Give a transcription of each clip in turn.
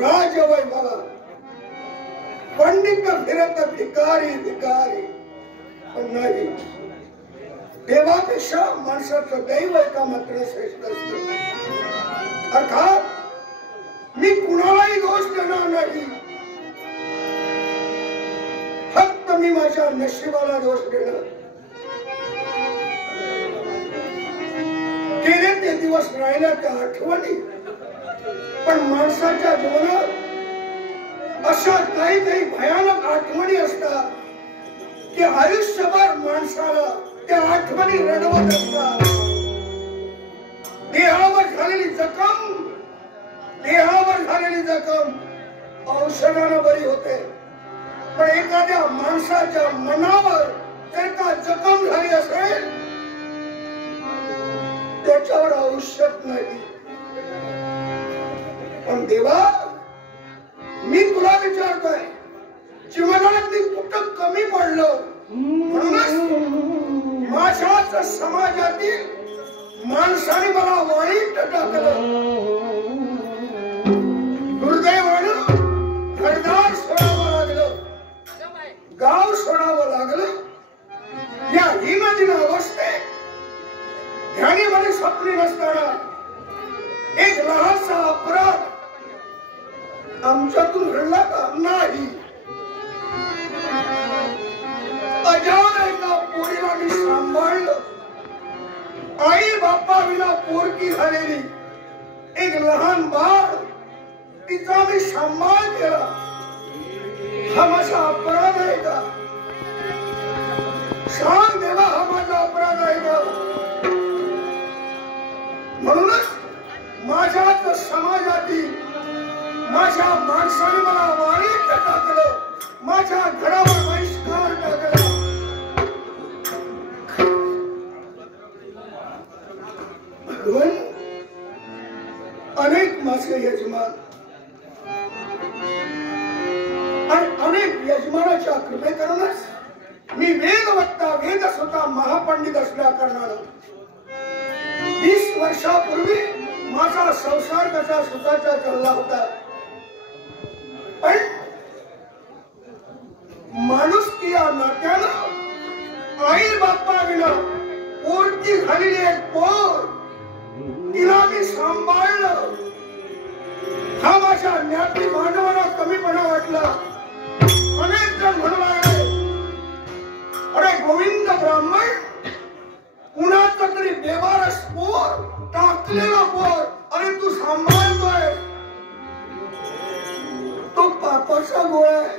राजवैभव पंडित फिरत भिकारी भिकारी पण नाही देवापेक्षा माणसाचं दैव एका मात्र श्रेष्ठ असतं. अर्थात मी कुणालाही दोष देणार नाही, फक्त मी माझ्या नशिबाला दोष देणार. गेले ते दिवस राहिल्या त्या आठवणी, पण माणसाच्या जीवनात अशा काही काही भयानक आठवणी असतात की आयुष्यभर माणसाला त्या आठवणी रडवत असतात. देहावर झालेली जखम औषधानं बरी होते, पण एखाद्या माणसाच्या मनावर जर का जखम झाली असेल त्याच्यावर औषध नाही. पण देवा, मी तुला विचारतोय, जीवनात मी कुठं कमी पडलो? म्हणूनच माझ्याच समाजातील माणसाने मला वाईट टाकलं. दुर्दैवानं घरदार सोडावं लागलं, गाव सोडावं लागलं. या हीनदिन अवस्थेत ध्यानीमध्ये स्वप्नी नसताना एक लहानसा अपराध आमच्यातून घडला का? नाही. अजान एका पोरीला मी सांभाळलं. आई बापा विना पोरकी झालेली एक लहान बाळ, तिचा मी सांभाळ केला. हा माझा अपराध आहे का? सांग देवा, हा माझा अपराध आहे का? म्हणूनच माझ्याच समाजातील माझ्या माणसाने मला वाईट टाकलं, माझ्या घरावर बहिष्कार टाकला. भगवान, अनेक माझे यजमान आणि अनेक यजमानाच्या कृपेकरूनच मी वेदवक्ता वेद स्वतः महापंडित असल्या कारणानं 20 वर्षापूर्वी माझा संसार कसा स्वतःचा चालला होता. पण माणुसकी या नात्यानं आई बापा विना पोरकी झालेली एक पोर, तिला मी सांभाळलं. हा माझ्या ज्ञाती मानवाला कमीपणा वाटला. अनेक जण म्हणू लागले, अरे गोविंद ब्राह्मण, कुणाचा तरी बेवारस पोर, टाकलेला पोर, अरे तू सांभाळतोय, तो पापाचा गोळा आहे.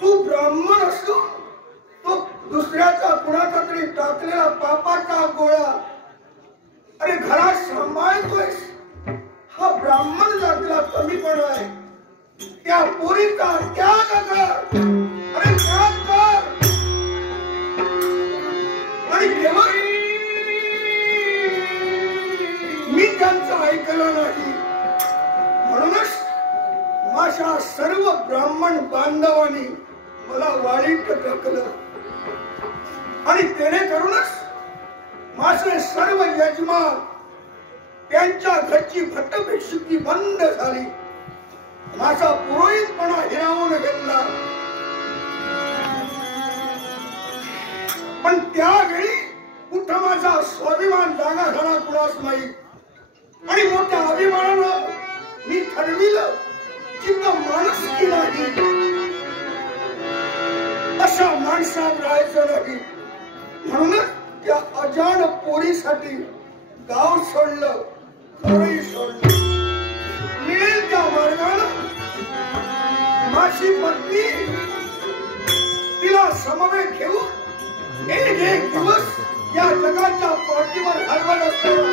तू ब्राह्मण असतो, तो दुसऱ्याचा कुणाचा तरी टाकलेला पापाचा गोळा, अरे घरात सांभाळतोयस, हा ब्राह्मण जातीला कमीपणा आहे. त्या पोरीचा त्याग कर, अरे त्याग कर. आणि केवळ मी त्यांचं ऐकलं नाही. म्हणूनच माझ्या सर्व ब्राह्मण बांधवांनी मला वाळीत टाकलं आणि तेने करूनच माझे सर्व यजमान त्यांच्या घरची भटभिक्षुकी बंद झाली. माझा पुरोहितपणा हिरावून घेतला. पण त्यावेळी कुठं माझा स्वाभिमान जागा झाला कुणास माहीत. आणि मोठ्या अभिमानानं मी ठरविलं की माणुसकी नाही, अशा माणसात राहायचं नाही. म्हणूनच त्या अजाण पोरीसाठी गाव सोडलं, घरही सोडलं. मिळेल त्या मार्गानं माझी पत्नी तिला समवेत घेऊन एक दिवस या जगाच्या पाठीवर हलवत असताना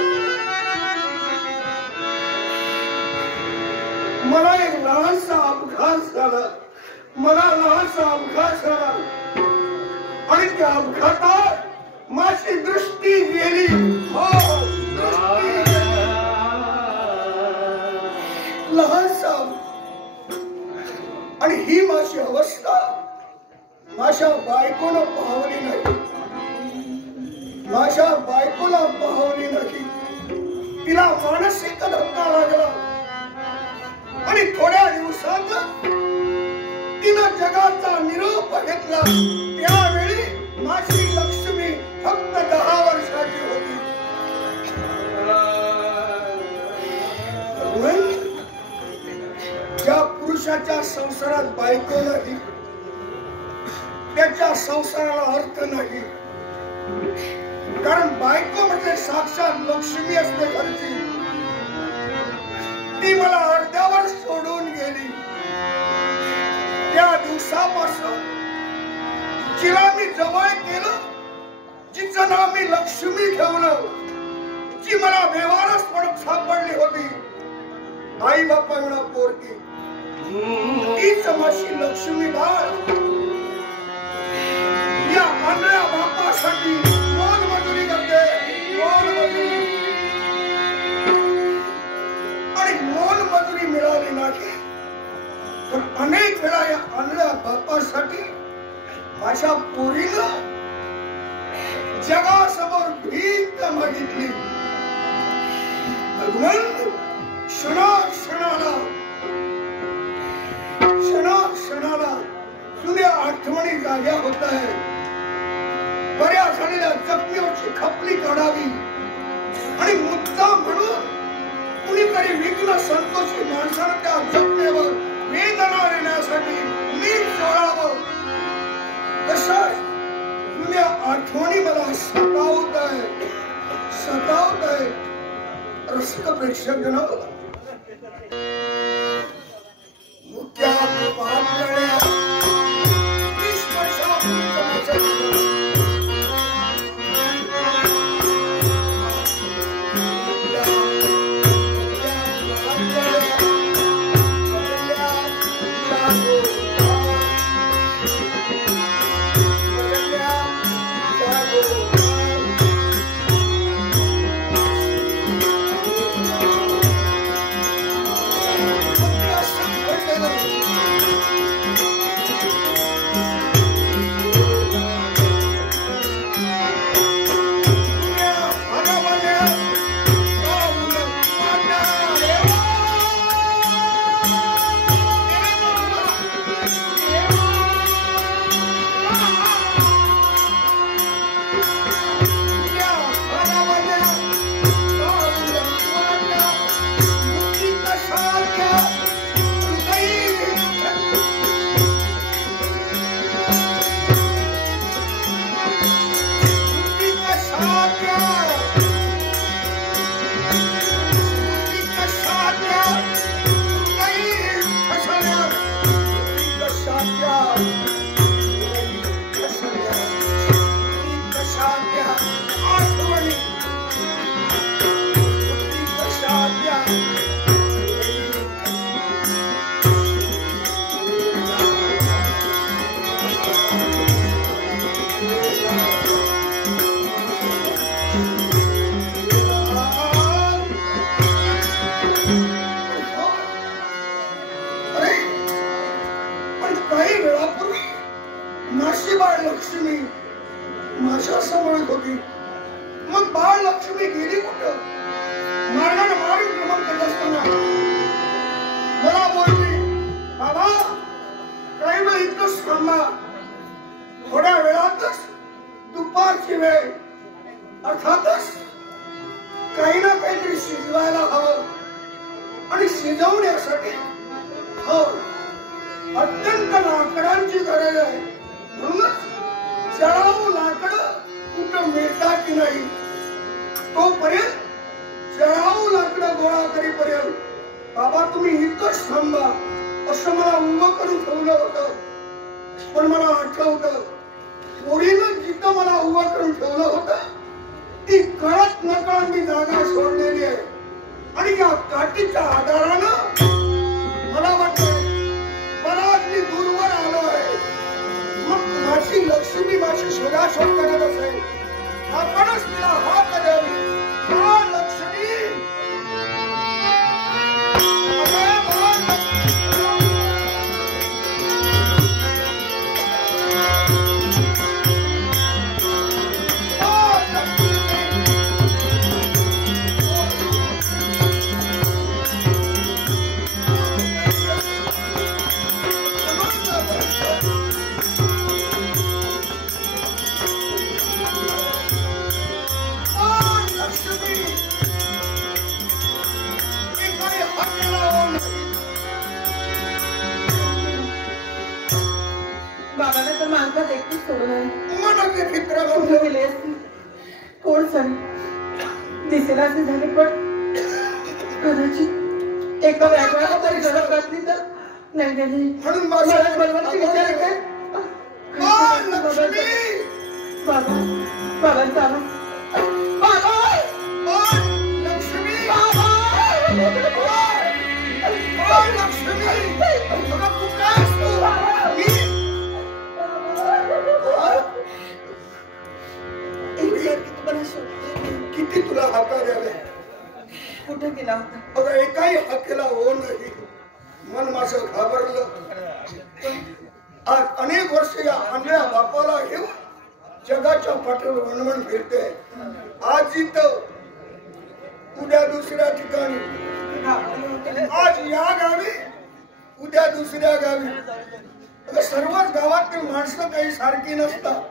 मला एक लहानसा अपघात झाला. आणि त्या अपघातात माझी दृष्टी गेली. लहानसा, आणि ही माझी अवस्था माझ्या बायकोला पाहवली नाही. माझ्या बायकोला पाहवली नाही. तिला मानसिक धक्का लागला. आणि थोड्या दिवसात तिनं जगाचा निरोप घेतला. त्यावेळी माझी लक्ष्मी फक्त 10 वर्षाची होती. ज्या पुरुषाच्या संसारात बायको नाही त्याच्या संसाराला अर्थ नाही. कारण बायको म्हणजे साक्षात लक्ष्मी असते घरची. ती मला अर्ध्यावर सोडून गेली. त्या दिवसापासून जिला मी जवळ केलं, जिचं नाव मी लक्ष्मी ठेवलं, जी मला व्यवहारच पण सापडली होती, आई बापांना पोरगी, तीच माझी लक्ष्मी बाळ. या आंधळ्या बापासाठी मोलमजुरी करते, मोलमजुरी. आणि मोलमजुरी मिळाली नाही तर अनेक वेळा या आंधळ्या बापासाठी माझ्या पोरीनं जगासमोर भीक मागितली. भगवंत क्षणाक्षणाला जुन्या आठवणी जाग्या होत आहे. बऱ्या झालेल्या जखमीवरची खपली काढावी आणि मुद्दा म्हणून कुणीतरी विघ्न संतोषी माणसानं त्या जखमेवर वेदना देण्यासाठी मीठ जोडावं. तशाच जुन्या आठवणी मला सतावत आहे. रसिक प्रेक्षक जन मुक्या पातळ्या 20 वर्षापूर्वीचं माझं लक्ष्मी माझ्या समोर होती. मग बाळ लक्ष्मी गेली कुठं? मारणानं मारून भ्रमण करत असताना मला बोलली, बाबा काही वेळ इथंच थांबा. थोड्या वेळातच दुपारची वेळ, अर्थातच काही ना काहीतरी शिजवायला हवं आणि शिजवण्यासाठी अत्यंत लाकडांची गरज आहे. म्हणूनच जळाऊ लाकडं कुठं मिळतात की नाही, तोपर्यंत जळाऊ लाकडं गोळा करीपर्यंत बाबा तुम्ही इथंच थांबा असं मला उभं करून ठेवलं होतं. पण मला आठवतं पोरीनं जिथं मला उभं करून ठेवलं होतं ती कळत नकळत मी जागा सोडलेली आहे. आणि या काठीच्या आधारानं मला वाटतं बराच मी दूरवर आलो आहे. मग माझी लक्ष्मी माझी शोधाशोध करत असेल, आपणच तिला हात द्यावी. हा लक्ष्मी मार्गात एकटीच सोडून आहे. मनाचे चित्र कुठे गेले असते कोण सण दिसेला असे झाले. पण कदाचित एका वेगळ्या तरी जवळ घातली तर नाही गेली. म्हणून बरोबर विचार काय बाबा बाबांचा आवाज बाबा लक्ष्मी लक्ष्मी किती तुला हाका द्यावे. कुठे गेला होता. अगं एकाही हाकेला हो नाही. मन माझं घाबरलं. आज अनेक वर्ष या आंधळ्या बापाला घेऊन जगाच्या पाठीवर वणवण फिरते. आज इथं उद्या दुसऱ्या ठिकाणी. आज या गावी उद्या दुसऱ्या गावी. सर्वच गावातील माणसं काही सारखी नसतात.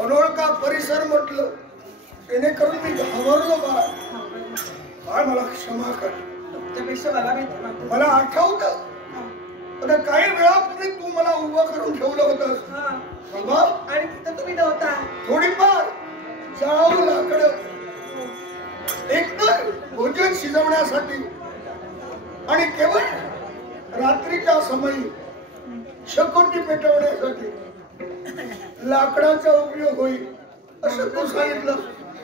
अनोळखा परिसर म्हटलं जेणेकरून मी घाबरलो. बाळ मला क्षमा कर. मला आठवत आता काही वेळापूर्वी तू मला उभं करून ठेवलं होतंस बाबा. आणि तिथं तुम्ही नव्हता. थोडीफार जाळावं लाकडं एकतर भोजन शिजवण्यासाठी आणि केवळ रात्रीच्या समयी शेकोटी पेटवण्यासाठी लाकडाचा उपयोग होईल असं तू सांगितलं.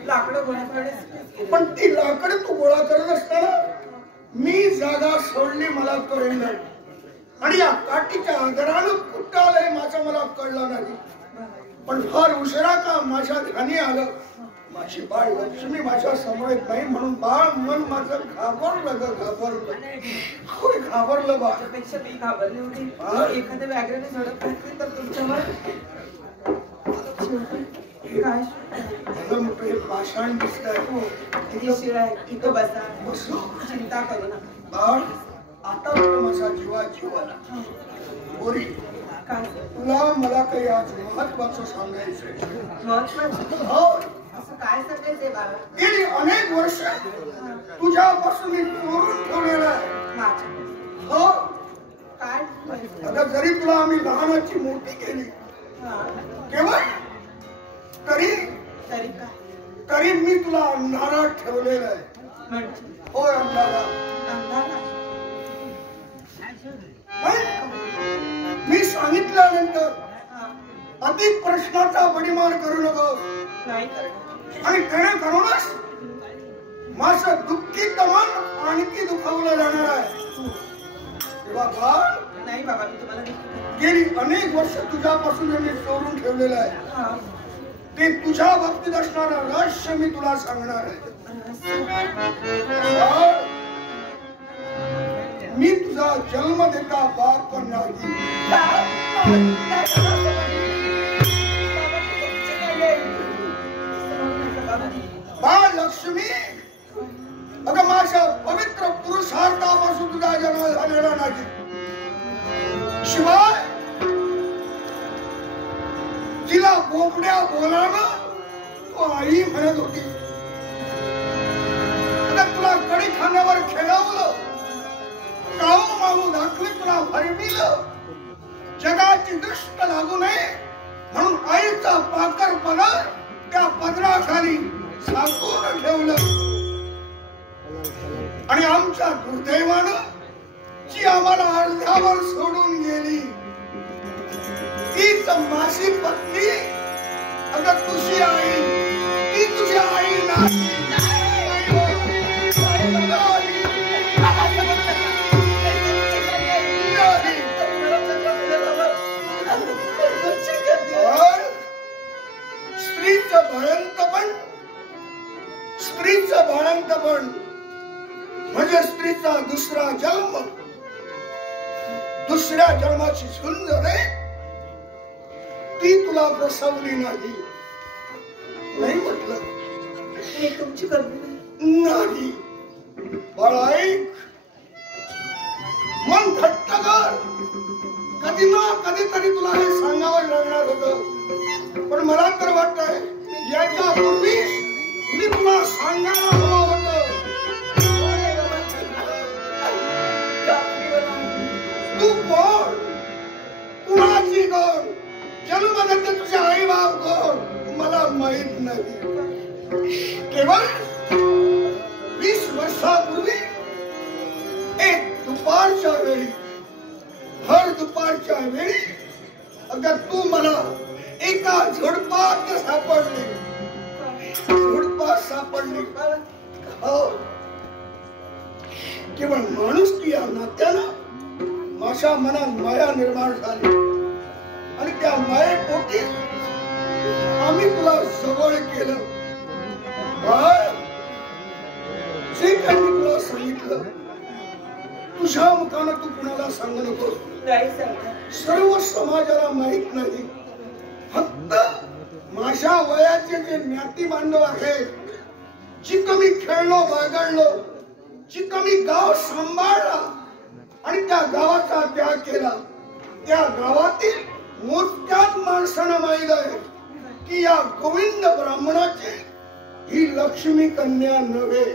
लाकडं गोळा करण्यास पण ती लाकडं तू गोळा करत असताना मी जागा सोडली मला कळलं. आणि या काठीच्या आदरानं कुठं आलंय माझं मला कळलं नाही. पण फार उशिरा का माझ्या ध्यानी आलं माझी बाळ लक्ष्मी माझ्या समोर नाही म्हणून बाळ मन माझं घाबरलं होय घाबरलं. बाळपेक्षा मी घाबरले होते. एखाद्या व्याघ्राने झडप घातली तर तुमच्यावर काय मोठं हे पाषाण दिसत आहे. किती शिळ आहे. इथं बसा चिंता करू नका. बाळ आता माझा जीवा जीवाला बोरी काय तुला मला काही आज महत्वाचं सांगायचंय. महत्वाचं हो असं काय सांगायचंय बाबा. गेली अनेक वर्ष तुझ्यापासून मी चोरून ठेवलेलं आहे. माझ्या हो काय आता जरी तुला आम्ही लहानाची मोठी केली केवळ तरी तरी काय तरी मी तुला अंधारात ठेवलेलं आहे. म्हणजे होय अंधारात. मी सांगितल्यानंतर अधिक प्रश्नाचा बडीमार करू नको. नाही करणार. आणि त्याने करूनच माझं दुःखी मन आणखी दुखावलं जाणार आहे. तेव्हा बाळ नाही बाबा मी तुम्हाला गेली अनेक वर्ष तुझ्यापासून मी चोरून ठेवलेलं आहे. ते तुझ्या बाबतीत असणारं रहस्य मी तुला सांगणार आहे. मी तुझा जन्म देता बाप नाही. बाळ लक्ष्मी अगं माझ्या पवित्र पुरुषार्थापासून तुझा जन्म झालेला नाही. शिवाय तिला बोबड्या बोलावं तो आई म्हणत होती. तुला कडी खाण्यावर खेळवलं काऊ माऊ दाखवी तुला भरविलं. जगाची दृष्ट लागू नये म्हणून आईचा पाकर पदर त्या पदराखाली साचून ठेवलं. आणि आमच्या दुर्दैवानं जी आम्हाला अर्ध्यावर सोडून गेली तीच माझी पत्नी. अगं तुझी आई ती तुझी आई नाही. स्त्रीचं बाळंतपण म्हणजे स्त्रीचा दुसरा जन्म. दुसऱ्या जन्माची झुंज रे ती तुला प्रसवली नाही. नाही म्हटलं हे तुमची कल्पना नाही. बाळा ऐक मन घट्ट कर. कधी ना कधीतरी तुला हे सांगावं लागणार होतं. पण मला तर वाटतंय याच्या पूर्वी मी तुला सांगायला हवं होतं. तू कोण कुणाची कोण जन्म म्हणजे तुझे आई बाप कोण मला माहित नाही. केवळ 20 वर्षापूर्वी एक दुपारच्या वेळी, भर दुपारच्या वेळी अगं तू मला एका झुडपात सापडली. झुडपात सापडली. हो, केवळ माणुसकी या नात्यानं माझ्या मनात माया निर्माण झाली आणि त्या मायेपोटी आम्ही तुला जवळ केलं. जे काही मी तुला सांगितलं तुझ्या मुखानं तू कुणाला सांगू नकोस. सर्व समाजाला माहित नाही. फक्त माझ्या वयाचे जे ज्ञाती बांधव आहेत, जिथं मी खेळलो बागडलो, जिथं मी गाव सांभाळला आणि त्या गावाचा त्याग केला, त्या गावातील मोठ्याच माणसानं माहित आहे की या गोविंद ब्राह्मणाची ही लक्ष्मी कन्या नव्हे,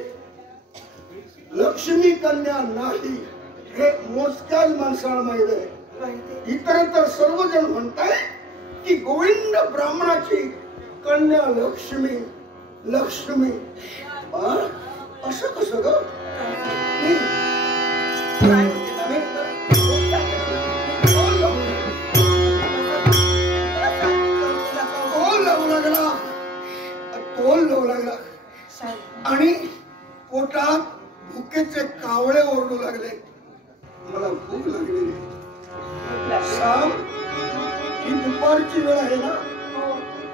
लक्ष्मी कन्या नाही, हे मोजक्याच माणसाला माहित आहे. इतर तर सर्वजण म्हणताय की गोविंद ब्राह्मणाची कन्या लक्ष्मी. लक्ष्मी असं कसं ग? तोल लावू लागला आणि पोटात भुकेचे कावळे ओरडू लागले. मला भूक लागलेली. शाम ही दुपारची वेळ आहे ना,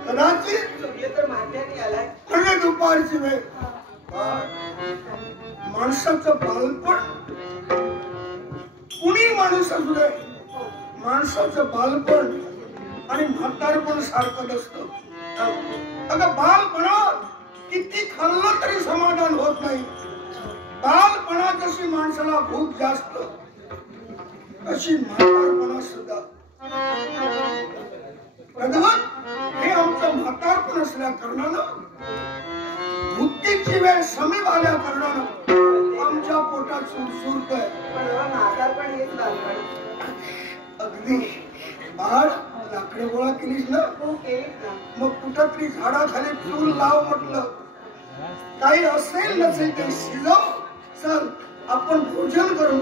कदाचित दुपारची वेळ. माणसाचं बालपण, कुणी माणूस असू दे, माणसाचं बालपण आणि म्हातारपण सारखं नसतं. अगं बालपणात किती खाल्लं तरी समाधान होत नाही. बालपणात जशी माणसाला भूक जास्त, अशी म्हातारपणा सुद्धा. हे आमचं म्हातारपण असल्या कारणानं, भुकेची वेळ समीप आल्या कारणानं आमच्या पोटात सुरसुरत आहे. अगदी बाळ लाकडं गोळा केलीस ना, मग कुठं तरी झाडाखाली चूल लाव म्हटलं. काही असेल नसेल ते शिजव, चल आपण भोजन करू.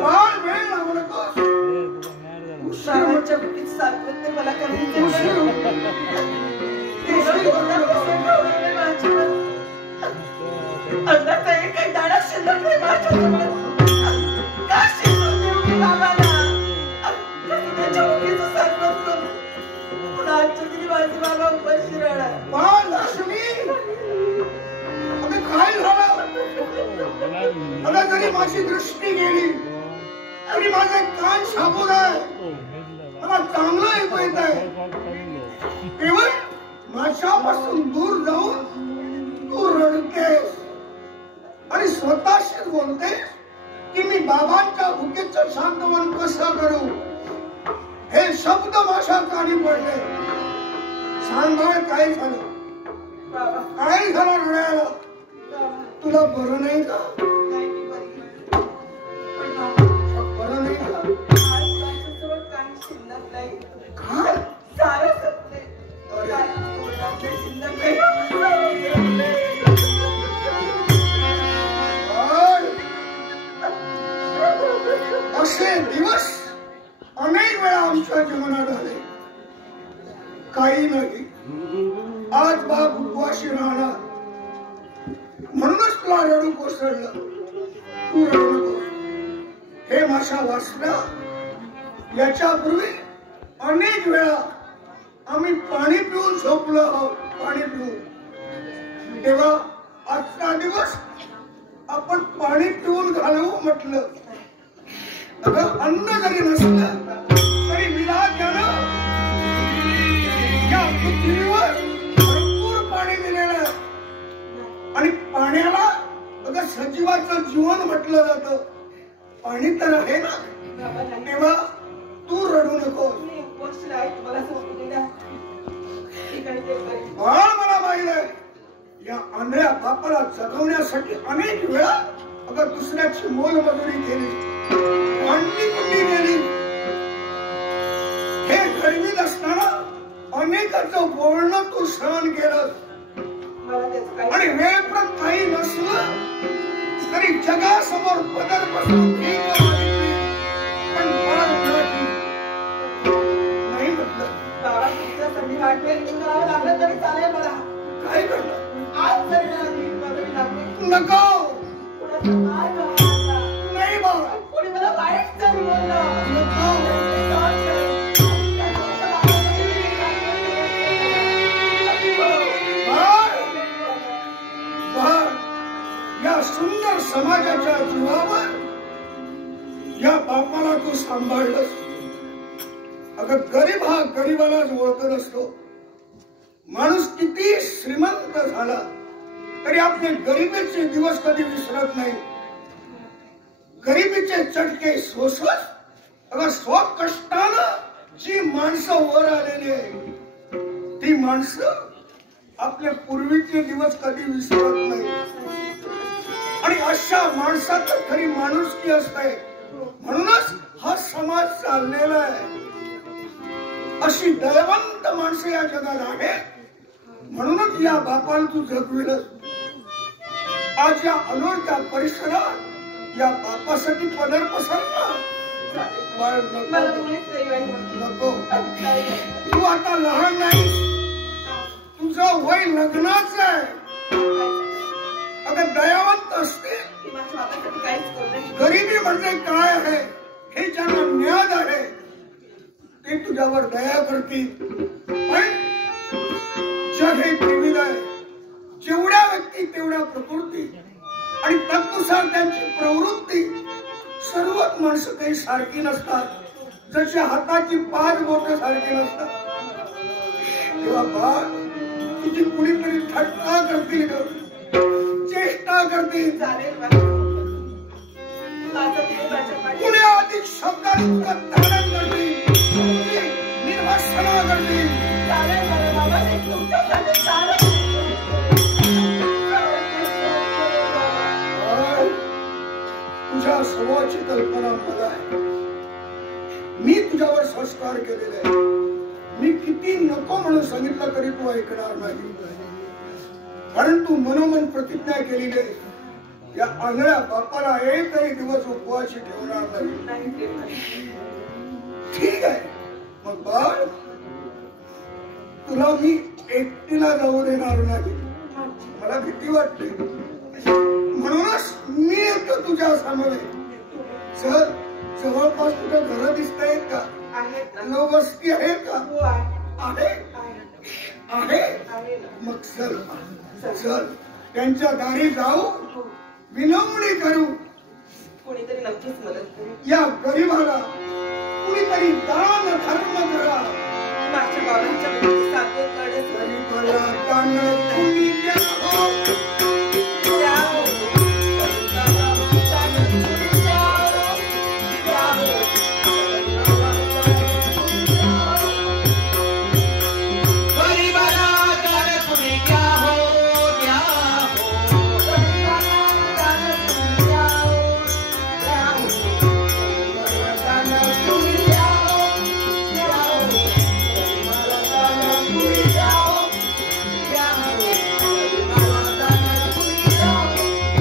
बाळ वेळ लागू नकोस. मला अन्नाचा एकही दाणा शिल्लक नाही माझ्याजवळ. का शिजवून देऊ मी बाबाला? त्याच्या मुलीचं सरपंच करू. पुन्हा आजच्या दिवशी माझी बाबा उपाशी राहणार. लक्ष्मी, अगं काय झालं? अगं जरी माझी दृष्टी गेली तरी माझे कान शाबूत आहे. मला चांगलं ऐकू येत आहे. केवळ माझ्यापासून दूर जाऊन तू रडतेस आणि स्वतःशीच बोलते की मी बाबांच्या भुकेचं शांतवन कसं करू. हे शब्द माझ्या कानी पडले. सांग बाळ, काय झालं? काय झालं रडायला? तुला बरं नाही का? बरं नाही का? काही शिल्लक नाही. काय? सारं संपले. शिल्लक नाही. असे दिवस अनेक वेळा आमच्या जीवनात आले. काही नाही, आज बाप उपवाशी राहणार म्हणूनच तुला रडू कोसळलं. तू रडू नको. हे माझ्या वाचल्या, याच्यापूर्वी अनेक वेळा आम्ही पाणी पिऊन झोपलो आहोत. पाणी पिऊन. तेव्हा आजचा दिवस आपण पाणी पिऊन घालवू म्हटलं. अगं अन्न जरी नसलं तरी विधात्यानं या पृथ्वीवर भरपूर पाणी दिलेलं आणि पाण्याला अगं सजीवाचं जीवन म्हटलं जातं. पाणी तर आहे ना. तेव्हा तू रडू नको. मला माहित आहे, या आंधळ्या बापाला जगवण्यासाठी अनेक वेळा अगं दुसऱ्याची मोलमजुरी केली, भांडणी कुंडी केली, हे घडवीत असताना अनेकांचं बोलणं तू सहन केलं आणि वेळप्रत काही नसलं तरी जगासमोर पदर बसून पण नाही म्हटलं. बाबा तुमच्या संधी वाटवेल करावं लागलं तरी चालेल मला. काय घडलं? आज जरी मला भीक पदवी लागली नको. कोणाचा मार खावा नाही बाबा. कोणी मला वाईट जरी बोललं नको. या सुंदर समाजाच्या जीवावर या बापाला तू सांभाळलंस. अगं गरीब हा गरीबालाच ओळखत असतो. माणूस किती श्रीमंत झाला तरी आपले गरिबीचे दिवस कधी विसरत नाही. गरिबीचे चटके सोसत अगं स्वकष्टानं जी माणसं वर आलेली आहे ती माणसं आपले पूर्वीचे दिवस कधी विसरत नाही. आणि अशा माणसात खरी माणुसकी असते. म्हणूनच हा समाज चाललेला आहे. अशी दयावंत माणसं या जगात आहेत. म्हणूनच या बापाला तू जगविलंस. आज या अनोळख्या परिसरात या बापासाठी पदर पसरला. नको. तू आता लहान नाही, तुझं वय लग्नाचं आहे. अगं दयावंत असते. गरिबी म्हणजे काय आहे हे ज्यांना ज्ञान आहे ते तुझ्यावर दया करतील. पण जग हे त्रिविध आहे. जेवढ्या व्यक्ती तेवढ्या प्रकृती आणि तत्नुसार त्यांची प्रवृत्ती. सर्वच माणसं काही सारखी नसतात. जशी हाताची 5 बोटं सारखी नसतात. तेव्हा बा तुझी कुणीतरी थट्टा करतील, चेष्टा करतील. पुढे अधिक शब्दाने तुझं तारण करतील, निर्वासना करतील. तुझ्या स्वभावाची कल्पना मला आहे. मी तुझ्यावर संस्कार केलेले आहे. मी किती नको म्हणून सांगितलं तरी तू ऐकणार नाही. कारण तू मनोमन प्रतिज्ञा केलेली आहे. या आंधळ्या बापाला एकही दिवस उपवाशी ठेवणार नाही. ठीक आहे मग बाळ, तुला मी एकटीला जाऊ देणार नाही. मला भीती वाटते. म्हणूनच मी येतो तुझ्या समोर. चल, जवळपास तुझं घर दिसत आहेत का? वस्ती आहे का? आहे. मग चल चल त्यांच्या दारी जाऊ, विनवणी करू. कोणीतरी नक्कीच मदत करू. या गरीबाला कुणीतरी दान धर्म करा. माझ्या बाबांच्या गरीबाला दान